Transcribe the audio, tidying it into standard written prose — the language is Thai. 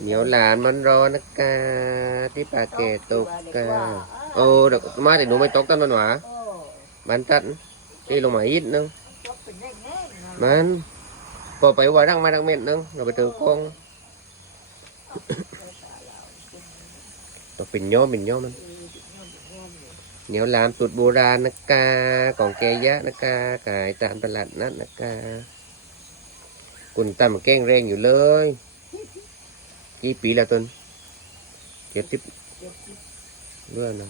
เหนียวหลานมันรอนะกาที่ปาเกตตกกาโอ้เด็กมาแต่หนูไม่ตกต้นมันหวามันตัดที่ลงมาอีกนึงมันพอไปว่าดังมาดังเม็ดนึงเราไปถือกองต้องเป็นย่อมันเหนียวหลามตุดโบราณนะกาของแกยะนะกาขายตามตลาดนัดนะกากุนตำแกงแรงอยู่เลยกี่ปีแล้วต้น70เรื่องนะ